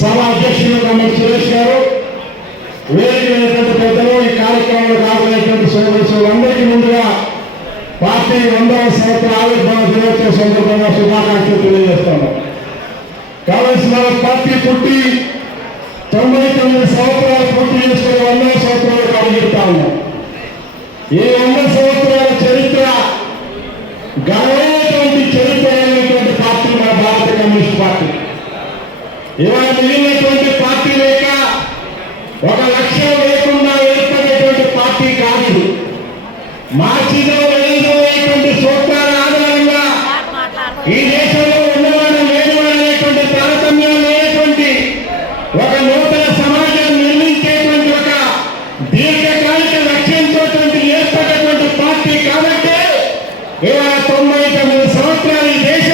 సభ అధ్యక్షులు కమ్మడి సురేష్ గారు వేదికైనటువంటి పెద్దలు ఈ కార్యక్రమంలో రాబోయేటువంటి సోదరులు అందరికీ ముందుగా పార్టీ వందవ సంవత్సర ఆవిర్భావ దినోత్సవ సందర్భంగా శుభాకాంక్షలు తెలియజేస్తాము కావలసిన పార్టీ పుట్టి తొంభై తొమ్మిది సంవత్సరాలు పూర్తి చేసుకుని వంద సంవత్సరాలు కలిగిస్తా ఉన్నాం. ఈ వంద సంవత్సరాల చరిత్ర గణమైనటువంటి చరిత్ర అయినటువంటి పార్టీ మన భారత కమ్యూనిస్ట్ పార్టీ. ఇవాళ మిగిలినటువంటి పార్టీ లేక ఒక లక్ష్యం లేకుండా ఏర్పడేటువంటి పార్టీ కాదు. మార్చిలో వెలుగులో అనేటువంటి సూత్రాల ఆధారంగా ఈ దేశంలో ఉన్నవాడు లేనివాడు అనేటువంటి తారతమ్యం లేనటువంటి ఒక నూతన సమాజం నిర్మించేటువంటి ఒక దీర్ఘకాలిక లక్ష్యంతో ఏర్పడేటువంటి పార్టీ కాబట్టి ఇవాళ తొంభై తొమ్మిది సంవత్సరాలు ఈ దేశం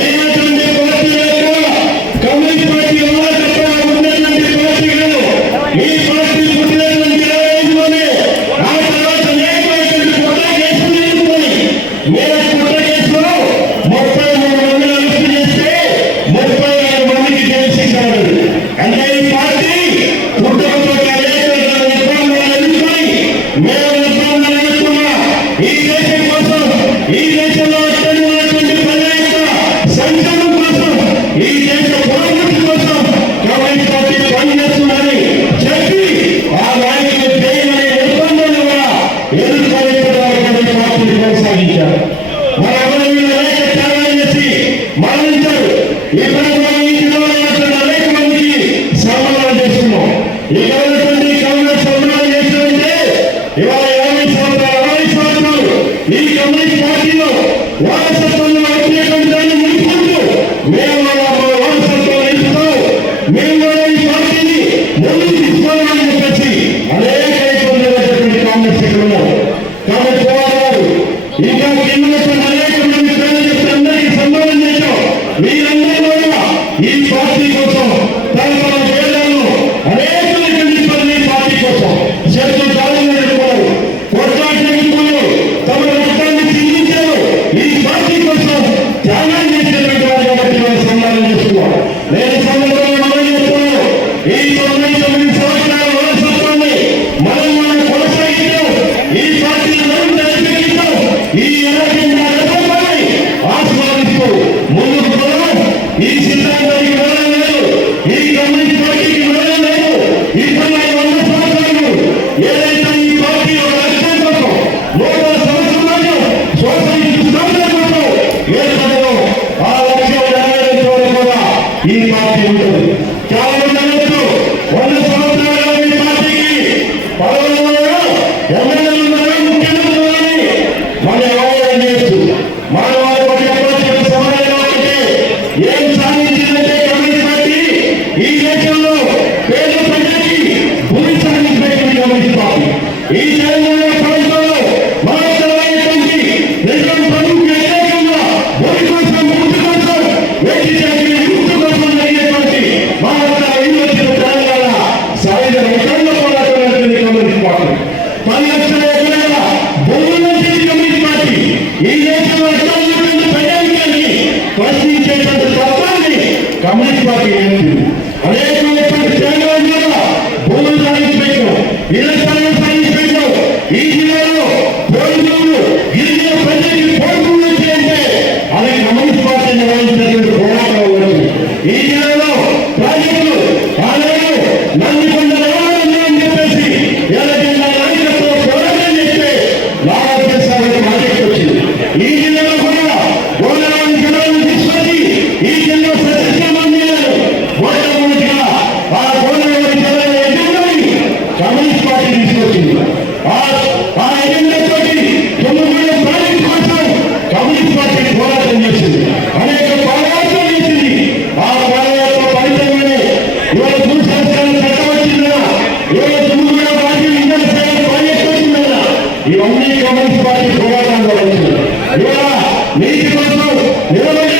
Amen. Yeah. Y నీతి కోసం ఇరవై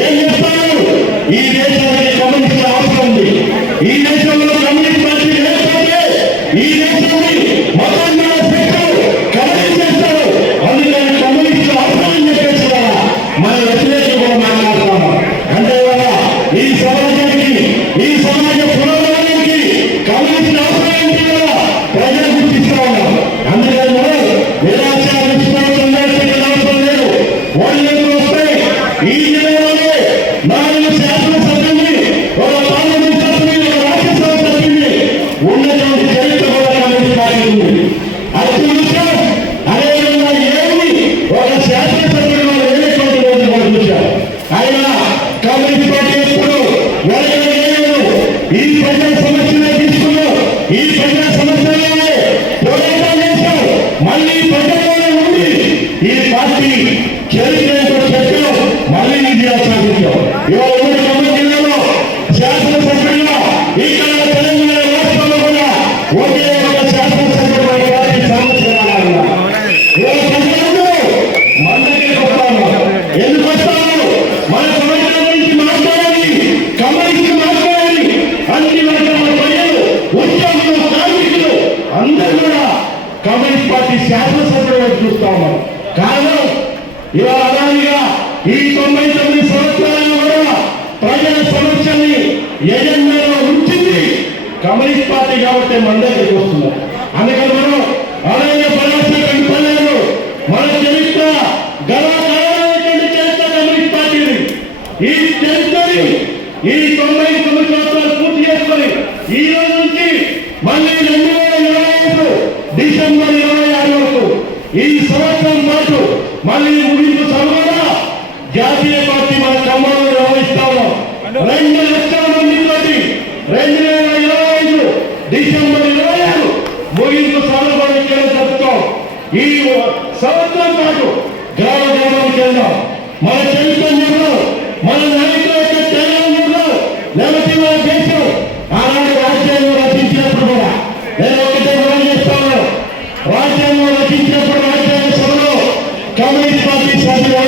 ఏం చెప్తారు ఈ దేశానికి గమనించిన అవసరం ఉంది. ఈ దేశం ఈ ప్రజల సమస్యలు తీసుకున్నాం ఈ ప్రజల సమస్యలను పోరాటం చేస్తాం మళ్ళీ ప్రజల్లో ఉండి ఈ పార్టీ చరిత్ర పార్టీ శాసనసభ్యులుగా చూస్తా ఉన్నారు కారణం ఇలా అదానిగా ఈ తొంభై తొమ్మిది సంవత్సరాలు కూడా ప్రజల సమస్యల్ని ఏజెండాలో ఉంచింది కమ్యూనిస్ట్ పార్టీ కాబట్టి మన దగ్గరికి వస్తున్నారు কমিউনিস্ট পার্টির সাথে